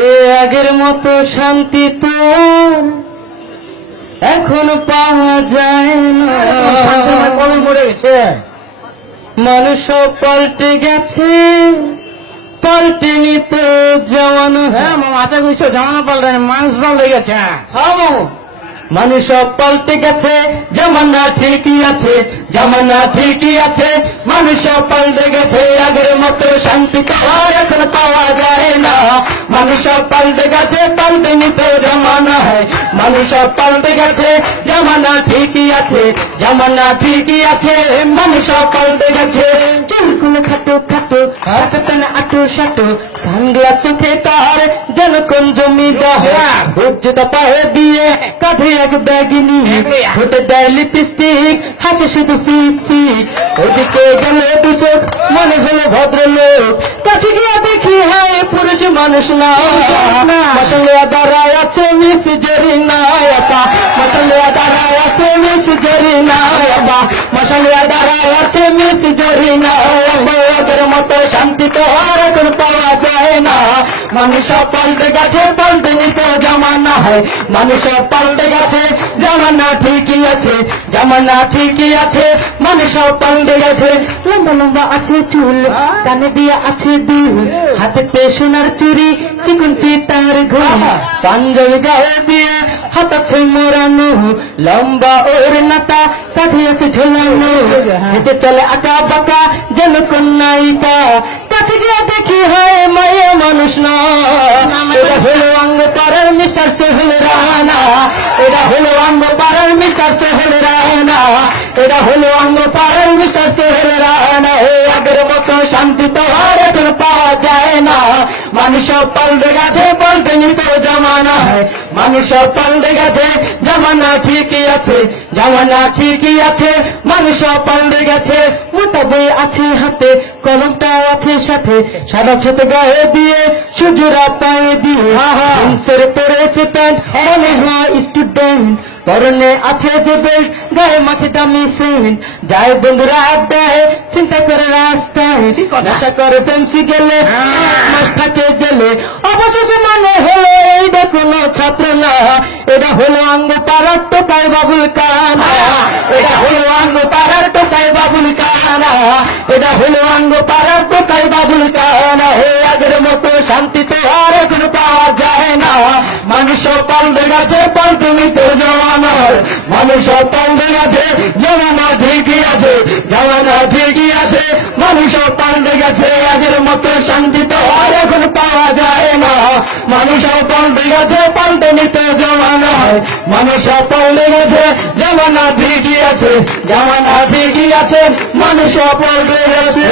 এ আগের মতো শান্তি তো এখন পাওয়া যায় না। কবে মরে গেছে? মানুষও পাল্টে গেছে, পাল্টেনি তো জমানো। হ্যাঁ মামা, আচ্ছা বুঝছো, জামানা পাল্টে মানুষ পাল্টে গেছে। হ্যাঁ মামু, মানুষ পাল্টে গেছে, জামানা ঠিকই আছে, জামানা ঠিকই আছে, মানুষ পাল্টে গেছে। আগের মতো শান্তি তো আর এখন পাওয়া যায় না। মানুষ পাল্টে গেছে, পাল্টেনি তো জামানা। মানুষ পাল্টে গেছে, জামানা ঠিকই আছে, জামানা ঠিকই আছে, মানুষ পাল্টে গেছে। চুলগুলো খাটো খাটো, সাকাতানা আটো সাটো, সানগ্লাস চোখে তার যেন কোন জমিদার। জুতা পায়ে দিয়ে কাঁধে এক ব্যাগ নিয়ে ঠোঁটে দেয় লিপস্টিক, হাসে শুধু ফিক ফিক। ওদিকে গেলে দু চোখ মনে হলো ভদ্রলোক, কাছে গিয়ে দেখি হয় পুরুষ মানুষ না। মশলে দাঁড়ায় আছে মিস জরিনা, মশলে দাঁড়ায় আছে মিস জরিনা, মশলে দাঁড়ায় আছে মিস জরিনা। ওদের মতো শান্তি তো আর এখন পাওয়া যায় না। মানুষ পাল্টে গেছে, পাল্টেনি তো জামানা। মানুষ পাল্টে গেছে, জামানা ঠিকই আছে, জামানা ঠিকই আছে, মানুষ পাল্টে গেছে। লম্বা লম্বা আছে চুল, কানে দিয়ে আছে দুল, হাতেতে সোনার চুরি, চিকন পিতার ঘুম, পাঞ্জাবি গায়ে দিয়ে হাত আছে মোড়ানো, লম্বা ওর নাতা কাঁধে আছে ঝোলানো, হেঁটে চলে আঁকা বাঁকা যেন কোন নায়িকা। কাছে গিয়ে দেখি হয় মায়া মানুষ না। এটা হলো অঙ্গ পাড়ার মিস্টার সোহেল রানা, এটা হলো অঙ্গ পাড়ার মিস্টার সোহেল রানা, এটা হলো অঙ্গ পাড়ার মিস্টার সোহেল রানা। আগের মতো শান্তি তো আর এখন পাওয়া যায় না। মানুষ পাল্টে গেছে, পাল্টেনি তো জামানা। মানুষ পাল্টে গেছে, জামানা ঠিকই আছে, জামানা ঠিকই আছে, মানুষ পাল্টে গেছে। মোটা বই আছে হাতে, কলমটা আছে সাথে, সাদা ছোট গায়ে দিয়ে সুজুরা পায়ে দিয়ে, জিন্সের পরেছে প্যান্ট, মনে হয় স্টুডেন্ট, পরনে আছে যে বেল্ট, গায়ে মাখে দামি সেন্ট, যায় বন্ধুরা আড্ডায়, চিন্তা করে রাস্তায়, নেশা করে ফেন্সি গেলে মাস থাকে জেলে। অবশেষে মানে হলো এইটা কোনো ছাত্র না, এটা হলো অঙ্গ পাড়ার টোকায় বাবুল কানা, এটা হলো অঙ্গ পাড়ার টোকায় বাবুল কানা, এটা হলো অঙ্গ পাড়ার টোকায় বাবুল কানা। আগের মতো শান্তি তো আর এখন পাওয়া যায় না। মানুষ পাল্টে গেছে, পাল্টেনি তো জামানা। মানুষ পাল্টে গেছে, জামানা ঠিকই আছে, জামানা ঠিকই আছে, মানুষ পাল্টে গেছে। আগের মতো শান্তি তো আর এখন পাওয়া যায় না। মানুষ পাল্টে গেছে, পাল্টেনি তো জামানা। মানুষ পাল্টে গেছে, জামানা ঠিকই আছে, জামানা ঠিকই আছে, মানুষ পাল্টে গেছে।